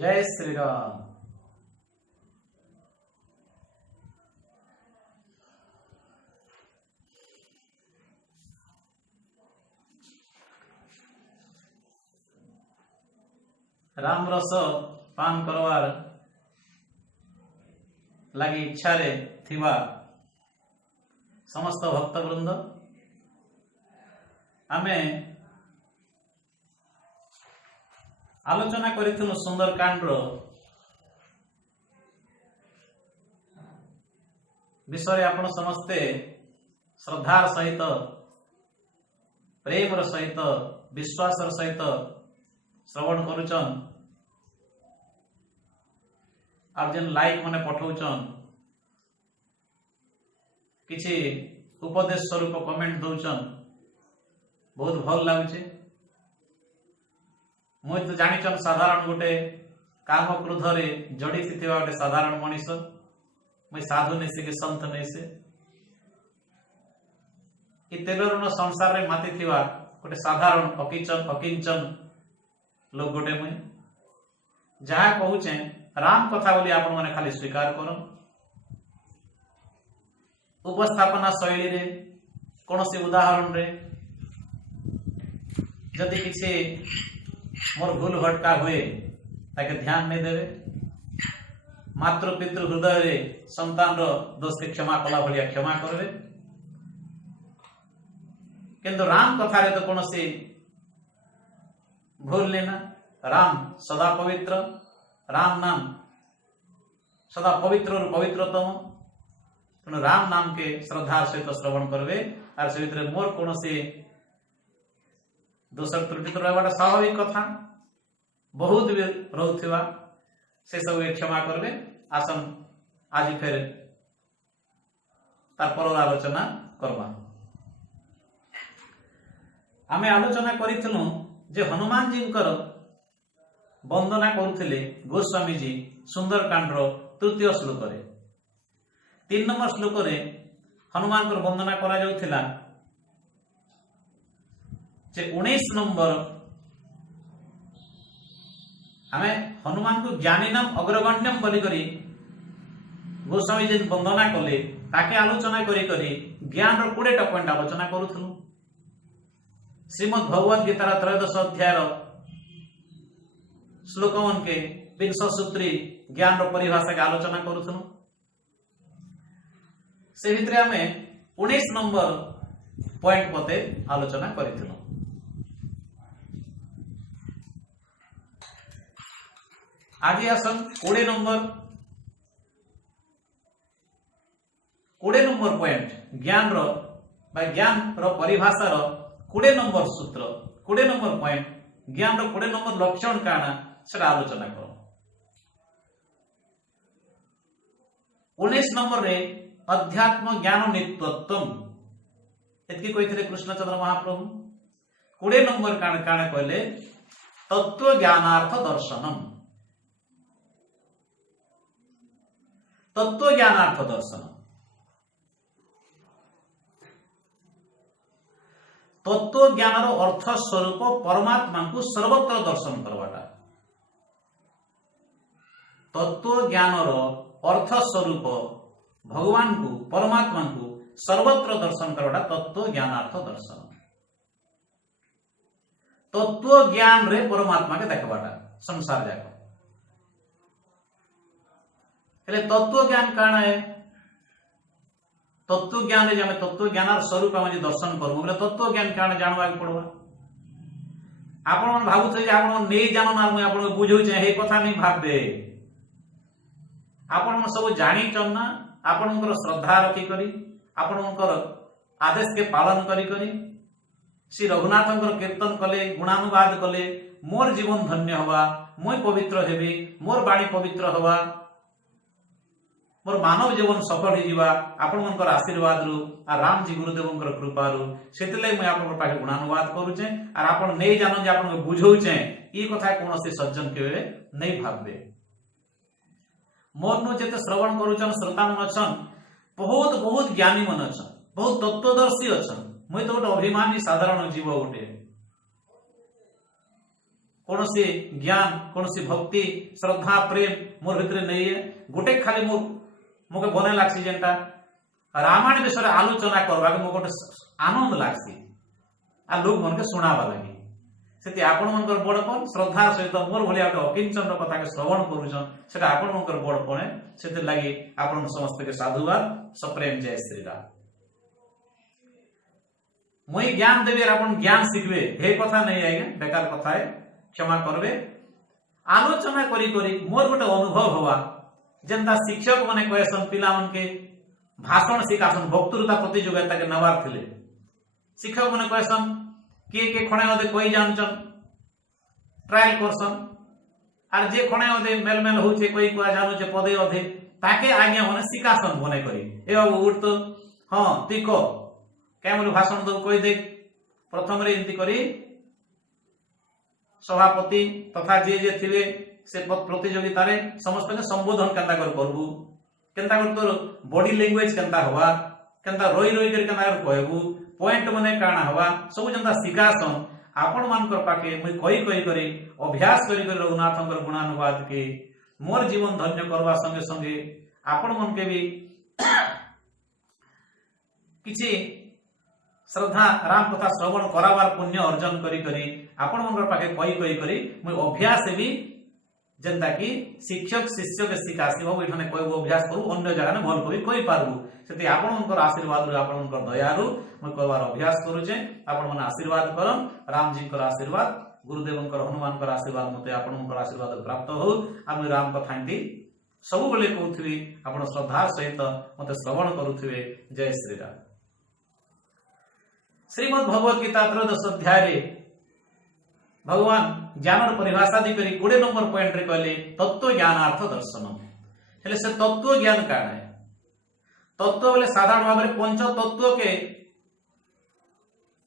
जय श्री राम। राम रस पान करवार लगी इच्छा रे थिवा समस्त भक्तवृंद आमे आलोचना करिथिलु सुंदरकांड विषय आपण समस्ते श्रद्धार सहित प्रेमर सहित विश्वासर सहित श्रवण करुचन आप जेन लाइक माने पठाउचन किछि उपदेश स्वरूप कमेंट दउचन बहुत भल लागुचे। मुई तो जानिचन साधारण गोटे काम क्रोध रे जड़ी थिवा गोटे साधारण मनीष मुई साधु नेसे कि संत नेसे इ तेलरुण संसार रे माति थिवा गोटे साधारण अकिंचन लोग गोटे मुई जहा कहूचे राम कथा बोली आपण माने खाली स्वीकार करो। उपस्थापना शैली रे कोनोसी उदाहरण रे जदि किछि मोर भूल भटका हुए ताके ध्यान नहीं देवे। मातृ पितृ हृदय रे संतान रो दोष के क्षमा कला भलिया क्षमा करबे किंतु राम कथा रे तो कोनोसी भूल लेना। राम सदा पवित्र, राम नाम सदा पवित्र और पवित्रतम तेणु राम नाम के श्रद्धार सहित श्रवण करबे आर से भितर मोर कोनोसी दोष त्रुटि तो रहबाटा स्वाभाविक कथा बहुत भी रहउथिबा से सब क्षमा करबे। आसन आज फिर तार पर आलोचना करबा। आमे आलोचना करिथनु जे हनुमान जी वंदना करुथिले गोस्वामी जी सुंदरकांड तृतीय श्लोक रे 3 नंबर श्लोक रे हनुमान को वंदना करा जाउथिला जे 19 नंबर हमें हनुमान को ज्ञानीनम अग्रगण्यम बोली करी गोस्वामी जी वंदना कले ताके आलोचना करी करी ज्ञान रो 20 टा पॉइंट आलोचना करूथलु। श्रीमद् भगवद गीता त्रयोदश अध्याय श्लोक मन के 20 सूत्री ज्ञान रो परिभाषा के आलोचना करूथलु। से भितरे हमें 19 नंबर पॉइंट पते आलोचना करिथलु। आगे आसन 20 नंबर पॉइंट ज्ञान रो परिभाषा रो 20 नंबर सूत्र 20 नंबर पॉइंट ज्ञान रो 20 नंबर लक्षण काना से आलोचना करो। 19 नंबर रे अध्यात्म ज्ञान नित्यत्वम एतकी कहिथिले कृष्णचंद्र महाप्रभु। 20 नंबर काना कहले तत्व ज्ञानार्थ दर्शनम। तत्व ज्ञानार्थ दर्शन तत्व ज्ञान रो अर्थ स्वरूप परमात्मा को सर्वत्र दर्शन करवाटा। तत्व ज्ञान रो अर्थ स्वरूप भगवान को परमात्मा को सर्वत्र दर्शन करवाटा तत्व ज्ञानार्थ दर्शन। तत्व ज्ञान रे परमात्मा के देखवाटा संसार जाक। तत्व ज्ञान काना है तत्व ज्ञान रे जे तत्व ज्ञान स्वरूप हम दर्शन करबो बोले तत्व ज्ञान काना जानवा पड़वा। आपण मन भाबुथे जे आपण नै जानो ना मैं आपण बुझौ छै हे कथा नै भाबबे। आपण मन सब जानि चन ना आपणकर श्रद्धा रखी करी आपणकर आदेश के पालन करी करी श्री रघुनाथंकर कीर्तन कले गुणानुवाद कले मोर जीवन धन्य हवा मुई पवित्र हेबी मोर बाणी पवित्र हवा मोर मानव जीवन सफल हो जीवा आपण मनकर आशीर्वाद रु आ राम जी गुरुदेवंकर कृपा रु सेतले मैं आपण पाखे गुणानुवाद करूचे आर आपण नै जानो जे आपण बुझौचे ई कथा कोनोसी सज्जन केबे नै भाबबे। मोर नु जेते श्रवण करूचन श्रोता मन अछन बहुत बहुत ज्ञानी मन अछन बहुत तत्वदर्शी अछन। मुई तो गोटे अभिमानी साधारण जीव गोटे कौन सी ज्ञान कौन सी भक्ति श्रद्धा प्रेम मोर भितर नहीं है गोटे खाली मुझे बने लगसी जेनटा रामायण विषय आलोचना करवा गोटे आनंद लगसी आ लोक मन के सुनावा लगी से आपण मन बड़पन श्रद्धा सहित मोर भाया गोटे अकिंचन कथा के श्रवण करुछन से आपण मन बड़पने से लगी आपण समस्त के साधुवाद सप्रेम जय श्री राम। मुई ज्ञान देवी आपण ज्ञान शिखबे हे कथा नहीं आज्ञा बेकार कथा है क्षमा करबे आलोचना करी करी मोर गोटे अनुभव हवा जेनता शिक्षक माने कहसन पिला मन के भाषण शिखासन वक्तृता प्रतियोगिता के नवार थिले शिक्षक माने कहसन के खणे ओदे कोई जानचन ट्रायल करसन आर जे खणे ओदे मेल मेल होचे कोई को जानु जे पदे अधे ताके आज्ञा माने शिखासन बने करी ए बाबू उठ तो हां ती को केमन भाषण दो कोई देख प्रथम रे इंति करी सभापति तथा जे जे थिले से प्रतियोगिता रे समस्त के संबोधन केनता करबू केनता कर तोर बॉडी लैंग्वेज केनता हवा केनता रोई रोई कर केनता कहबू पॉइंट मने काना हवा सब जनता शिखासन आपण मानकर पाके मुई कई कई करी अभ्यास करी करी रघुनाथंकर गुणानुवाद के मोर जीवन धन्य करवा संगे संगे आपण मन के भी किछि श्रद्धा राम कथा श्रवण करावार पुण्य अर्जन करी करी आपण मन पाके कई कई करी मुई अभ्यास भी जेंता कि शिक्षक शिष्य के शिखासी हो एठाने कोई अभ्यास करू अन्य जगह ने भल करी कई पारबू सेति आपण मनकर आशीर्वाद रो आपण मनकर दयारु मुई कहवार अभ्यास करू जे आपण मन आशीर्वाद करम राम जी कर आशीर्वाद गुरुदेवंकर हनुमान कर आशीर्वाद मते आपण मनकर आशीर्वाद प्राप्त हो आ मुई राम कथा इंदी सब बेले कहउथि आपण श्रद्धा सहित मते श्रवण करूथिबे जय श्री राम। श्रीमद् भगवत गीता त्रयोदश अध्याय रे भगवान ज्ञान परिभाषा दी करी 20 नंबर पॉइंट रे कहले तत्व ज्ञानार्थ दर्शनम हेले से तत्व ज्ञान काण है तत्व बोले साधारण भाव में पंच तत्व के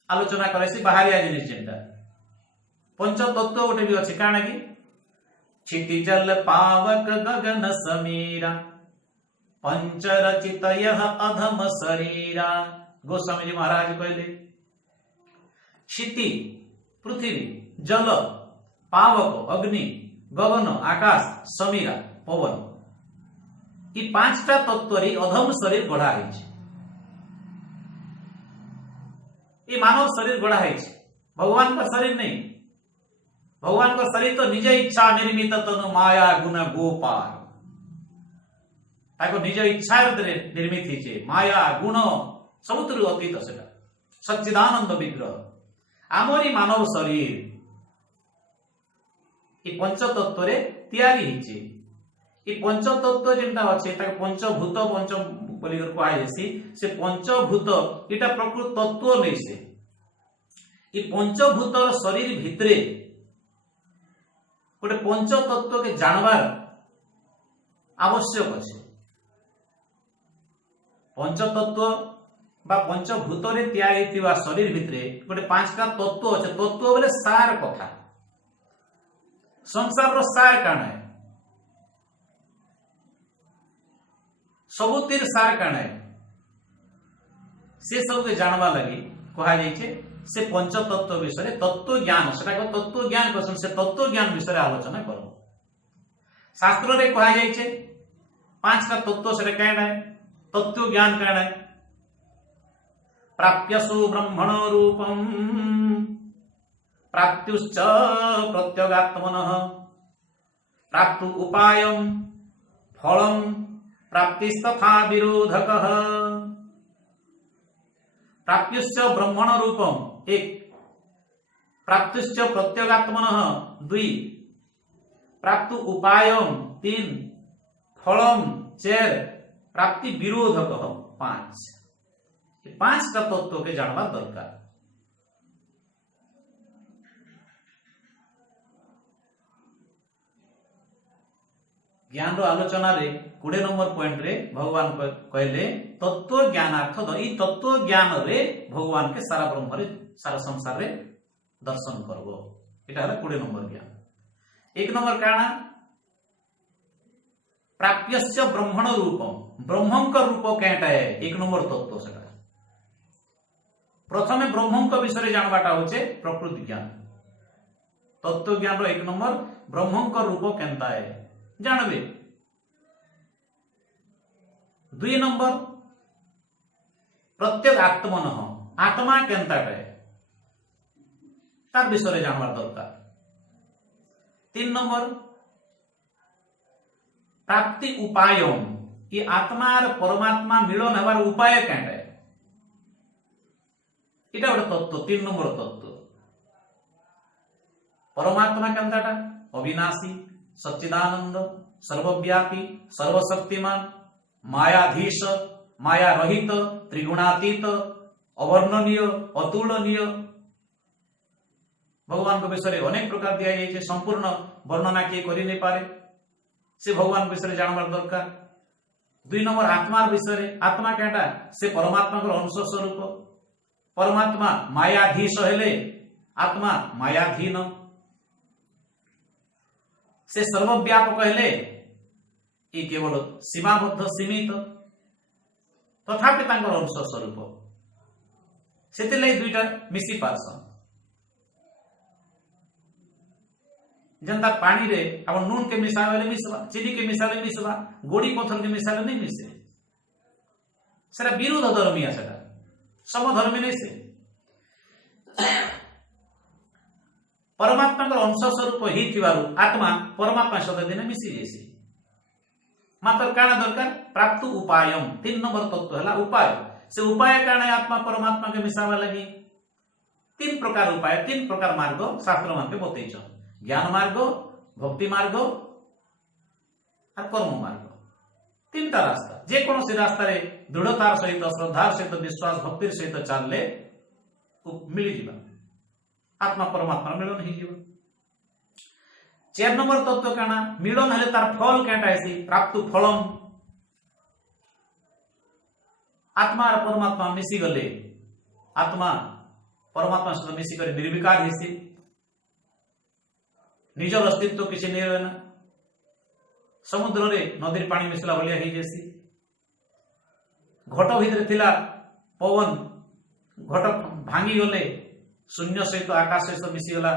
आलोचना करे से बाहरिया जिनिस जेंटा पंच तत्व गोटे भी अछि काण कि क्षितिजल पावक गगन समीरा पंच रचित यह अधम शरीरा गोस्वामी जी महाराज कहले क्षिति पृथ्वी जल पावक अग्नि गगन आकाश समीरा पवन ये पांचटा तत्व रे अधम शरीर गढ़ा है ये मानव शरीर गढ़ा है भगवान का शरीर नहीं भगवान का शरीर तो निज इच्छा निर्मित तनु माया गुण गोपाल ताको निज इच्छा निर्मित है माया गुण समुद्र अतीत से सच्चिदानंद विग्रह आमरी मानव शरीर ये पंचतत्व रे तैयारी हिचे ये पंचतत्व जेंटा अच्छे ताके पंचभूत पंच बोली कर कहै जेसी से पंचभूत इटा प्रकृत तत्व नै से ये पंचभूतर शरीर भितरे गोटे पंचतत्व के जानवार आवश्यक अछि पंचतत्व बा पंचभूत रे तैयारी थिबा शरीर भितरे गोटे पांचटा तत्व अछि तत्व बोले सार कथा संसार रो सार काण है सबुतिर सार काण है से सब के जानवा लगी कहा जाइछे से पंचतत्व विषय तत्व ज्ञान सेटा को तत्व ज्ञान क्वेश्चन से तत्व ज्ञान विषय आलोचना करो शास्त्र रे कहा जाइछे पांचटा तत्व से काण है तत्व ज्ञान काण है प्राप्यसु ब्रह्मण रूपम प्राप्त्युश्च प्रत्यगात्मनः प्राप्तु उपायम फलम प्राप्तिस्तथा विरोधकः प्राप्त्युश्च ब्रह्मण रूपम एक प्राप्तुश्च प्रत्यगात्मनः दुई प्राप्तु उपायम तीन फलम चार प्राप्ति विरोधकः पांच पांचटा तत्व के जानवा दरकार ज्ञान रो आलोचना रे 20 नंबर पॉइंट रे भगवान कहले तत्व ज्ञानार्थ ई तत्व ज्ञान रे भगवान के सारा ब्रह्म रे सारा संसार रे दर्शन करबो एटा हला 20 नंबर ज्ञान। 1 नंबर काना प्राप्यस्य ब्रह्मण रूपम ब्रह्मं का रूप केटा है 1 नंबर तत्व सेटा प्रथमे ब्रह्मं का विषय जानवाटा होचे प्रकृति ज्ञान तत्व ज्ञान एक नंबर ब्रह्म रूप केंता है जानबे। 2 नंबर प्रत्येक आत्मन आत्मा केंताटे तार विषय जानवर दरकार। 3 नंबर प्राप्ति उपाय ये आत्मा और परमात्मा मिलन हबार उपाय केंटे इटा गोटे तत्व। 3 नंबर तत्व परमात्मा केंताटा अविनाशी सच्चिदानंद सर्वव्यापी सर्वशक्तिमान मायाधीश माया रहित त्रिगुणातीत अवर्णनीय अतुलनीय। भगवान को विषय अनेक प्रकार दिया जाए संपूर्ण वर्णना किए करि नहीं पारे से भगवान विषय जानवर दरकार। 2 नंबर आत्मार विषय आत्मा केटा से परमात्मा अंश स्वरूप परमात्मा मायाधीश हेले आत्मा मायाधीन से सर्वव्यापक हेले ये केवल सीमाबद्ध सीमित तथापि तांकर अंश स्वरूप से दुईटा मिसी पारसन। जनता पानी रे अब नून के मिसावे मिसवा चीनी के मिसाले मिसवा गोड़ी पत्थर के मिसाले नहीं मिसे सेटा विरोध धर्मिया सेटा समधर्मी नहीं से परमात्मा अंश स्वरूप ही आत्मा परमात्मा सहित दिन मिसी जाए मात्र काना दरकार प्राप्त उपाय। 3 नंबर तत्व है उपाय से उपाय काना आत्मा परमात्मा के मिसावा लगी 3 प्रकार उपाय 3 प्रकार मार्ग शास्त्र मान के बतई ज्ञान मार्ग भक्ति मार्ग और कर्म मार्ग 3टा रास्ता जे कौन सी रास्ता रे दृढ़तार सहित श्रद्धार सहित विश्वास भक्तिर सहित चलले मिली जीवा आत्मा परमात्मा मिलन ही जीवा। 4 नंबर तत्व काना मिलन हेले तार फल केटा है प्राप्त फलम आत्मा और परमात्मा मिसी गले आत्मा परमात्मा सहित मिसी कर निर्विकार हेसी निजर अस्तित्व किसी नहीं रहना समुद्र रे नदी पानी मिसला भलिया ही जैसी घट भितर थिला पवन घट भांगी गले शून्य सहित आकाश सहित मिसी गला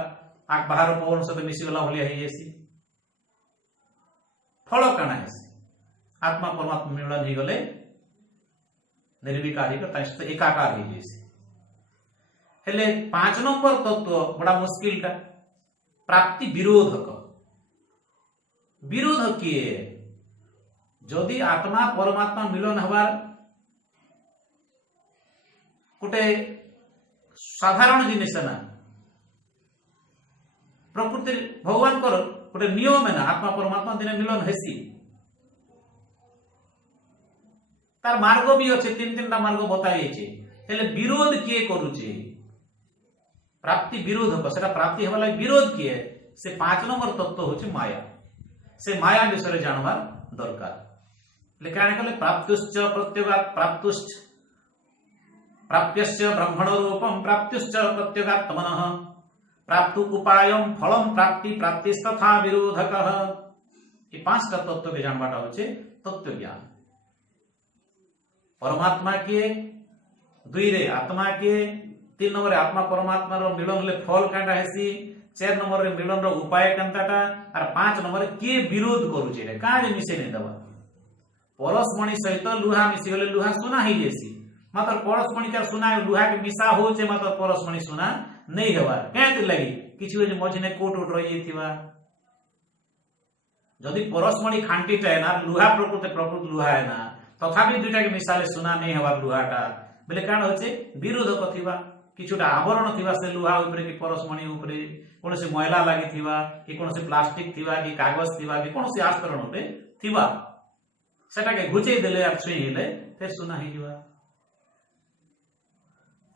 बाहर पवन सहित मिसी गला भलिया ही जैसी फल काना है आत्मा परमात्मा मिलन ही गले निर्विकार सहित एकाकार ही जैसी हेले 5 नंबर तत्व बड़ा मुश्किल का प्राप्ति विरोधक विरोध किए जदि आत्मा परमात्मा मिलन हबार गोटे साधारण जिनिस ना प्रकृति भगवान गोटे नियम है ना आत्मा परमात्मा दिन मिलन हेसी तार मार्ग भी अच्छे 3-3टा मार्ग बताई हेले विरोध किए करुचे प्राप्ति विरोधक सेटा प्राप्ति हेबा लागि विरोध किए से 5 नंबर तत्व होचे माया से माया विषय जानवार दरकार लेकिन कहले प्राप्तुश्च प्रत्यगात् प्राप्तुश्च प्राप्यश्च ब्रह्मण रूपम प्राप्तुश्च प्रत्यगात्मनः प्राप्तु उपायम फलम प्राप्ति प्राप्तिस्तथा विरोधकः ये 5टा तत्व के जानवाटा होचे तत्व ज्ञान। परमात्मा के 2 रे आत्मा के 3 नंबर आत्मा परमात्मा रो मिलन ले फल कांटा हेसी 4 नंबर रे मिलन रो उपाय कांटाटा और 5 नंबर के विरोध करूचे रे काजे मिसे नै दबा परसमणि सहित लुहा मिसी गले लुहा सुना ही जैसी मात्र परसमणि का सुना लुहा के मिसा होचे मात्र परसमणि सुना नहीं हेबा केते लागि किछु जे मझिने कोट उठ रही थिबा जदि परसमणि खांटीटा है ना लुहा प्रकृति लुहा है ना तथापि दुटा के मिसाले सुना नहीं हेबा लुहाटा बेले काण होचे विरोधक थिबा किछुटा आवरण थिबा से लुहा ऊपर कि परसमणि ऊपर कोनसे मैला लागि थिबा कि कोनसे प्लास्टिक थिबा कि कागज थिबा कि कोनसे आस्तरण ऊपर थिबा सेटा के घुचेई देले आ छुई हेले फिर सुना ही जीवा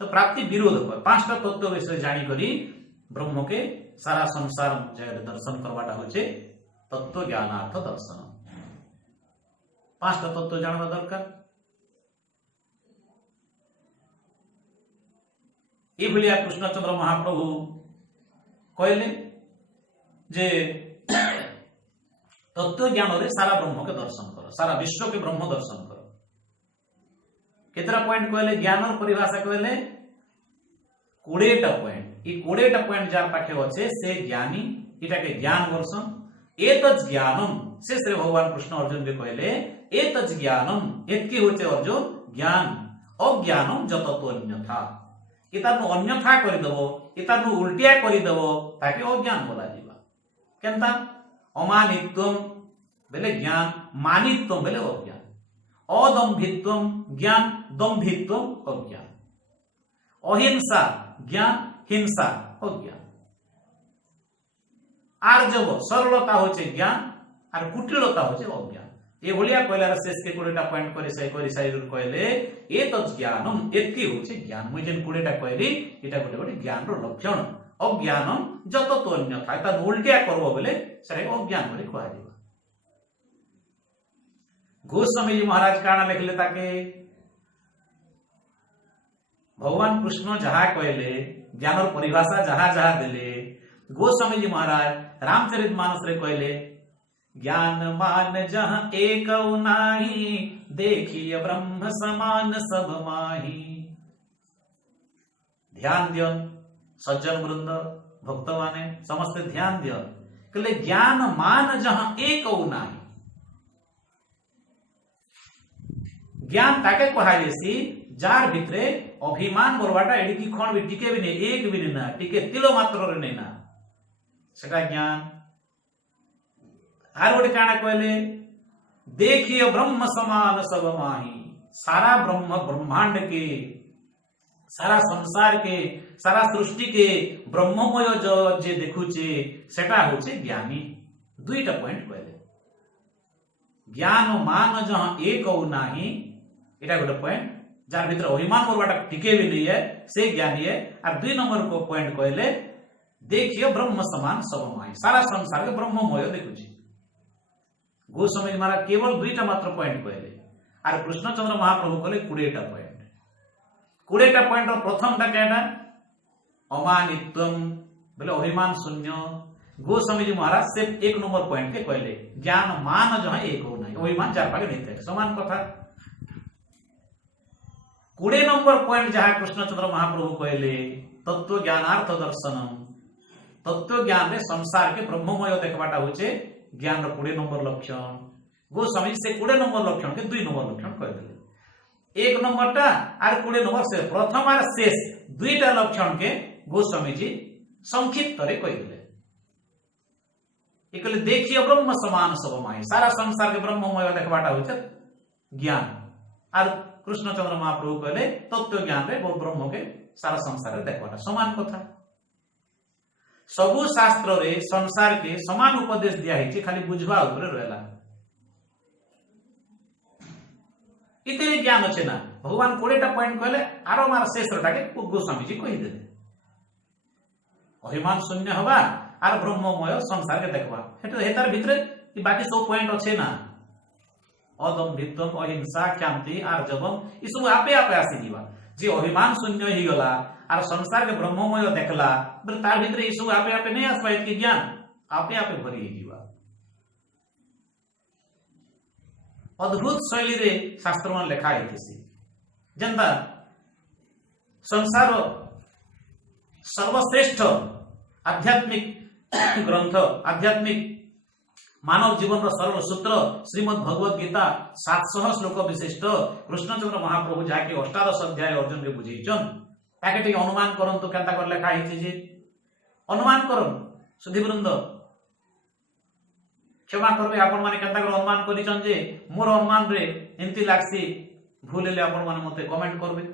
तो प्राप्ति विरोधक 5टा तत्व विषय जानी करी ब्रह्म के सारा संसार जगत दर्शन करवाटा होचे तत्व ज्ञानार्थ दर्शन 5टा तत्व जानवा दरकार। ये भलिया कृष्णचंद्र महाप्रभु कहले जे तत्व ज्ञान रे सारा ब्रह्म के दर्शन करो सारा विश्व के ब्रह्म दर्शन करो केतरा पॉइंट कहले ज्ञान परिभाषा कहले 20टा पॉइंट ई 20टा पॉइंट जार पाखे अच्छे से ज्ञानी इटा के ज्ञान वर्षन एतज ज्ञानम से श्री भगवान कृष्ण अर्जुन के कहले एतज ज्ञानम एतकी होचे अर्जुन ज्ञान अज्ञानम जततो अन्यथा इतानु अन्यथा करि दबो इतानु उल्टिया करि दबो ताके अज्ञान बोला जीवा केनता अमानित्वम बेले ज्ञान मानित्वम बेले अज्ञान अदम्भित्वम ज्ञान दम्भित्वम अज्ञान अहिंसा ज्ञान हिंसा अज्ञान आर्जव सरलता होचे ज्ञान और कुटिलता होचे अज्ञान ये भलिया कहलार शेष के 20टा पॉइंट करे साइड कहले ए तो ज्ञानम एति होचे ज्ञान मुई जेन 20टा कहली एटा गोटे गोटे ज्ञान रो लक्षण अज्ञानम जत तो अन्यथा ता उल्टिया करबो बोले सरे अज्ञान बोले कहआ दिबा गोस्वामी जी महाराज काना लिखले ताके भगवान कृष्ण जहा कहले ज्ञान परिभाषा जहा जहा देले गोस्वामी जी महाराज रामचरितमानस रे कहले ज्ञान मान जहाँ एक नाही देखिए ब्रह्म समान सब माही। ध्यान दियन सज्जन वृंद भक्त माने समस्त ध्यान दियन कहले ज्ञान मान जहाँ एक नाही ज्ञान ताके कहायसी जार भितरे अभिमान बोलवाटा एडिकी खण भी टिके भी नहीं एक भी नहीं ना टिके तिलो मात्र रे नहीं ना सेटा ज्ञान आर गोटे काना कहले देखिए ब्रह्म समान सब माही सारा ब्रह्म ब्रह्मांड के सारा संसार के सारा सृष्टि के ब्रह्ममय जो जे देखुचे सेटा होचे ज्ञानी 2टा पॉइंट कहले ज्ञान मान जहां एक हो नाही एटा गोटे पॉइंट जार भीतर अभिमान मोरबाटा टिके भी नहीं है से ज्ञानी है और 2 नंबर को पॉइंट कहले देखिए ब्रह्म समान सब माही सारा संसार के ब्रह्ममय देखुचे गोस्वामी महाराज केवल 2टा मात्र पॉइंट कहले और कृष्णचंद्र महाप्रभु कहले 20टा पॉइंट 20टा पॉइंट और प्रथमटा केटा अमानित्वम बोले अभिमान शून्य गोस्वामी जी महाराज से 1 नंबर पॉइंट के कहले ज्ञान मान जहां एक हो नहीं अभिमान जार पागे नहीं थे समान कथा 20 नंबर पॉइंट जहां कृष्णचंद्र महाप्रभु कहले तत्व ज्ञानार्थ दर्शनम तत्व ज्ञान रे संसार के ब्रह्ममय देखबाटा होचे ज्ञान 20 नंबर लक्षण गोस्वामी से 20 नंबर लक्षण के 2 नंबर लक्षण कह दिले 1 नंबर टा और 20 नंबर से प्रथम और शेष 2टा लक्षण के गोस्वामी जी संक्षिप्त रे कह दिले एकले देखिए ब्रह्म समान सब माही सारा संसार के ब्रह्ममय देखबाटा होचे ज्ञान और कृष्णचंद्र महाप्रभु कहले तत्व ज्ञान रे ब्रह्म के सारा संसार रे देखबाटा समान कथा सबु शास्त्र रे संसार के समान उपदेश दिया है खाली बुझवा ऊपर रहला इतने ज्ञान अच्छे ना भगवान 20टा पॉइंट कहले आरो मार शेष रटा के गोस्वामी जी कहि देले अभिमान शून्य हवा आर ब्रह्ममय संसार के देखबा हेतार भितरे बाकी सब पॉइंट अच्छे ना अदम्भित्वम अहिंसा क्षांति आर्जवम ई सब आपे आपे आसी जीवा जे अभिमान शून्य ही गला और संसार के ब्रह्ममय देखला बोले तार भितरे ई सब आपे आपे नहीं आसबा इतकी ज्ञान आपे आपे भरी जीवा अद्भुत शैली रे शास्त्र में लिखा है जनता संसार सर्वश्रेष्ठ आध्यात्मिक ग्रंथ आध्यात्मिक मानव जीवन सरल सूत्र श्रीमद् भगवत गीता 700 श्लोक विशिष्ट कृष्णचंद्र महाप्रभु जाके 18 अध्याय अर्जुन के बुझेचन ताके टिके अनुमान करंतु केनता कर लिखा है जे अनुमान करन सुधीवृंद क्षमा करबे आपण माने केनता कर अनुमान करिचन जे मोर अनुमान रे एंती लागसी भूल ले आपण माने मते कमेंट करबे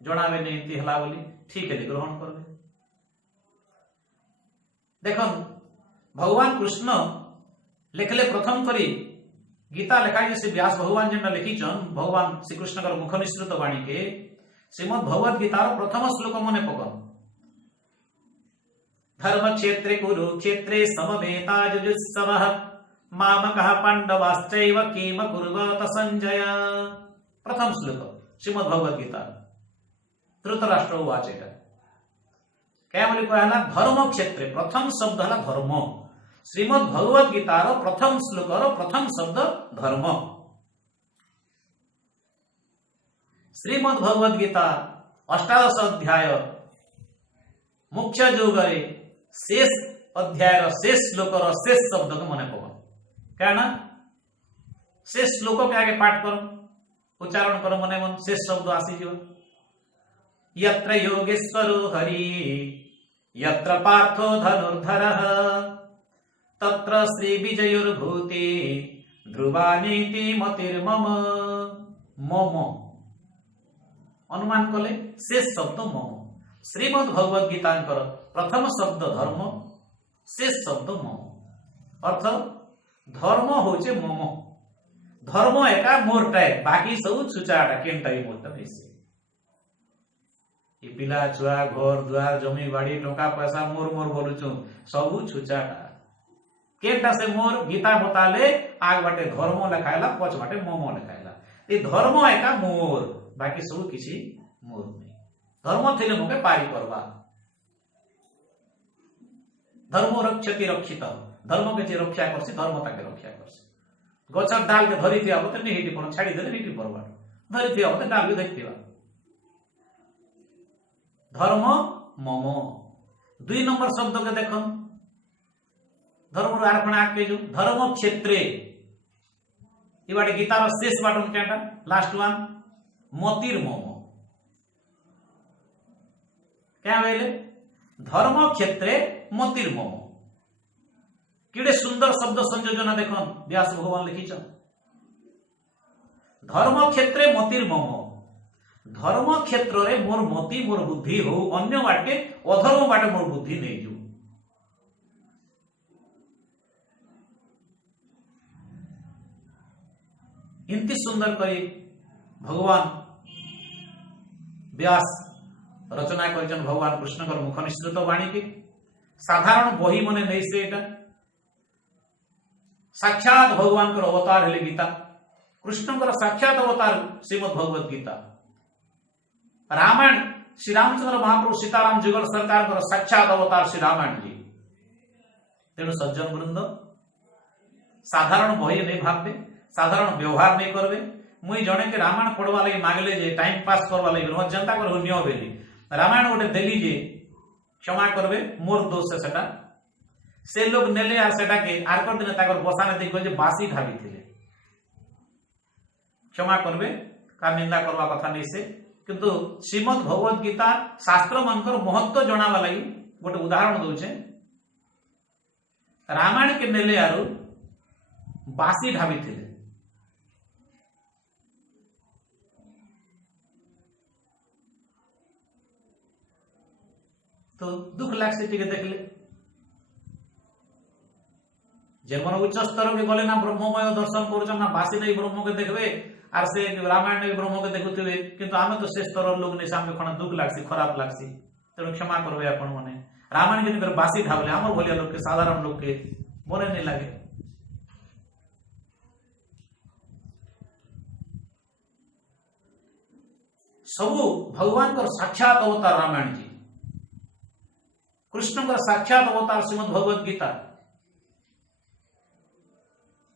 जणावे ने एंती हला बोली ठीक है ग्रहण करबे देखन भगवान कृष्ण लिखले प्रथम करी गीता लिखाई से व्यास भगवान जेन लिखिचन भगवान श्री कृष्ण कर मुख निसृत वाणी के श्रीमद् भगवत गीता प्रथम श्लोक मने पकम धर्म क्षेत्रे कुरुक्षेत्रे समवेताजुजुत्सवः मामकः पांडवाश्चैव किम कुर्वत संजय प्रथम श्लोक श्रीमद् भगवत गीता धृतराष्ट्र उवाच क्या बोली कहला धर्म क्षेत्रे प्रथम शब्द है धर्म श्रीमद् भगवत गीतार प्रथम श्लोकर प्रथम शब्द धर्म श्रीमद् भगवत गीता 18 अध्याय मुख्य जोगरे शेष अध्याय शेष श्लोक शेष शब्द को मन पक क्या शेष श्लोक के आगे पाठ कर उच्चारण कर मन मन शेष शब्द आसीज यत्र योगेश्वरो हरि यत्र पार्थो धनुर्धरः तत्र श्री विजयुर्भूति ध्रुवानीति मतिर्मम मम अनुमान कले शेष शब्द मम श्रीमद् भगवद गीता प्रथम शब्द धर्म शेष शब्द मम अर्थ धर्म होचे मम धर्म एका मोरटाए बाकी सब छुचाटा केनटा मोरटा बेसी ये पिला छुआ घर द्वार जमी बाड़ी टंका पैसा मोर मोर बोलुछु सब छुचाटा केनटा से मोर गीता बताले आग बाटे धर्म लिखाइला पछ बाटे मम लिखाइला ये धर्म एका मोर बाकी सब किसी मोर नहीं धर्म थिले मोके पारी करबा धर्म रक्षति रक्षित धर्म के जे रक्षा करसी धर्म ताके रक्षा करसी गछर डाल के धरी थिया बते नहीं हिटी पण छाडी देले हिटी परबा धरी थिया बते डाल के देखथिबा धर्म मम 2 नंबर शब्द के देखन धर्म आरपण आके जो धर्म क्षेत्रे इबाटे गीतार शेष बाटन केटा लास्ट वन मतिर मम क्या बोले धर्म क्षेत्रे मतिर मम किड़े सुंदर शब्द संयोजन देखन व्यास भगवान लिखिछ धर्म क्षेत्रे मतिर मम धर्म क्षेत्र रे मोर मति मोर बुद्धि हो अन्य बाटे अधर्म बाटे मोर बुद्धि नहीं जो इंति सुंदर करी भगवान व्यास रचना कर भगवान कृष्ण मुख निश्रित वाणी के साधारण बही मने नहीं से एटा साक्षात भगवान कर अवतार हेले गीता कृष्ण कर साक्षात अवतार श्रीमद् भगवद गीता रामायण श्री रामचंद्र महाप्रभु सीताराम जुगल सरकार कर साक्षात अवतार श्री रामायण जी तेणु सज्जन वृंद साधारण बही नहीं भाबे साधारण व्यवहार नहीं करबे मुई जने के रामायण पढ़वा लगी मागले जे टाइम पास करवा लगी रोज जनता कर हुन्य बेली रामायण गोटे देली जे क्षमा करबे मोर दोष से सेटा से लोग नेले आ सेटा के आर कर दिन ताकर बसाने देख जे बासी ढाबी थिले क्षमा करबे का निंदा करवा कथा नहीं से किंतु श्रीमद् भगवद गीता शास्त्र मानकर महत्व जणावा लगी गोटे उदाहरण दउछे रामायण के नेले आरु बासी ढाबी थिले तो दुख लागसे टिके देखले जेमन उच्च स्तर के गले ना ब्रह्ममय दर्शन करूछन ना बासी नहीं ब्रह्म के देखबे आर से रामायण नहीं ब्रह्म के देखुथिबे किंतु आमे तो से स्तर लोग ने सामने खण दुख लागसी खराब लागसी तेणु क्षमा करबे आपण माने रामायण के निकर बासी ढाबले हमर भलिया लोग के साधारण लोग के मोरे नहीं लागे सब भगवान का साक्षात अवतार रामायण जी कृष्ण का साक्षात अवतार श्रीमद् भगवद गीता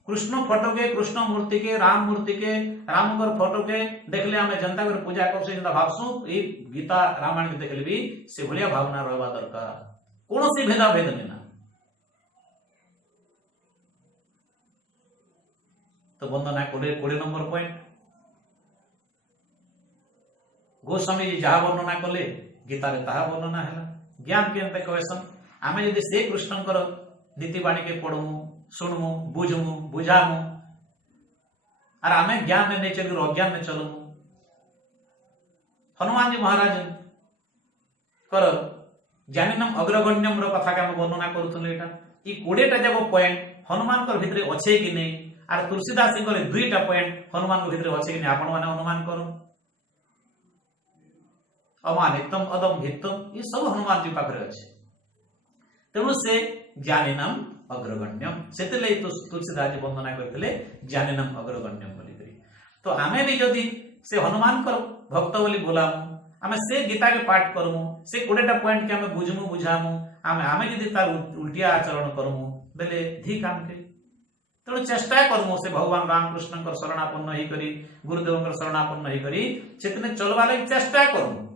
कृष्ण फोटो के कृष्ण मूर्ति के राम मूर्ति के राम कर फोटो के देखले हमें जनता कर पूजा करसे जनता भाबसु ए गीता रामायण के देखले भी से भलिया भावना रहबा दरकार कोनोसी भेदा भेद नहीं तो वंदना कोडे 20 नंबर पॉइंट गोस्वामी जी जहा वर्णना कले गीता रे ताहा वर्णना हैला ज्ञान के अंत कहसन आमे यदि से कृष्ण कर नीति बाणी के पढमु सुनमु बुझमु बुझामु और आमे ज्ञान में नहीं चलू अज्ञान में चलमु हनुमान जी महाराज कर ज्ञानीनम अग्रगण्यम रो कथा के वर्णना करूथले एटा ई 20 टा जब पॉइंट हनुमान कर भितरे अच्छे कि नहीं आर तुलसीदास जी करे 2 टा पॉइंट हनुमान को भितरे अच्छे कि नहीं आपण माने अनुमान करो अमानितम अदम भित्तम ये सब हनुमान जी पाखरे अच्छे तेणु से ज्ञानीनम अग्रगण्यम सेतले तो तुलसीदास जी वंदना करथिले ज्ञानीनम अग्रगण्यम बोली करी तो आमे भी जदी से हनुमान कर भक्त बोली बोलामु आमे से गीता के पाठ करमु से 20 टा पॉइंट के आमे बुझमु बुझामु आमे जदी तार उल्टिया आचरण करमु बेले धी काम के तेणु चेष्टा करमु से भगवान रामकृष्ण कर शरणापन्न ही करी गुरुदेव कर शरणापन्न ही करी चेतने चलवा लगी चेष्टा करमु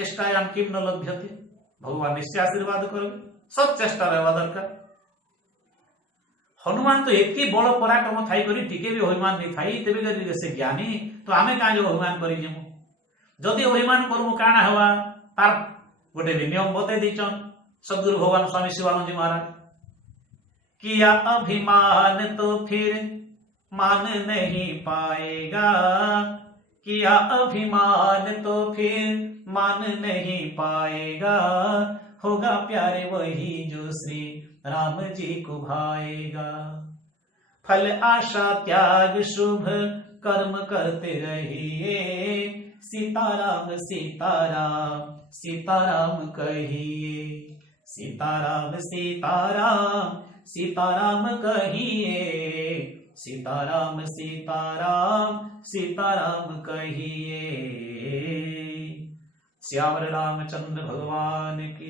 चेष्टायाम किम न लभ्यते, भगवान निश्चय आशीर्वाद करेंगे, सब चेष्टा रहवा दरकार। हनुमान तो एति बड़ पराक्रम थाई करी टिके भी अभिमान नहीं थाई, तेबे करी से ज्ञानी तो आमे का जो अभिमान करी जेमु, जदि अभिमान करमु काना हवा तार गोटे नियम बते दीचन सदगुरु भगवान स्वामी शिवानंद जी महाराज, किया अभिमान तो फिर मान नहीं पाएगा, किया अभिमान तो फिर मान नहीं पाएगा, होगा प्यारे वही जो श्री राम जी को भाएगा। फल आशा त्याग शुभ कर्म करते रहिए, सीताराम सीताराम सीताराम कहिए, सीताराम सीताराम सीताराम कहिए, सीताराम सीताराम सीताराम कहिए। श्यावर रामचंद्र भगवान की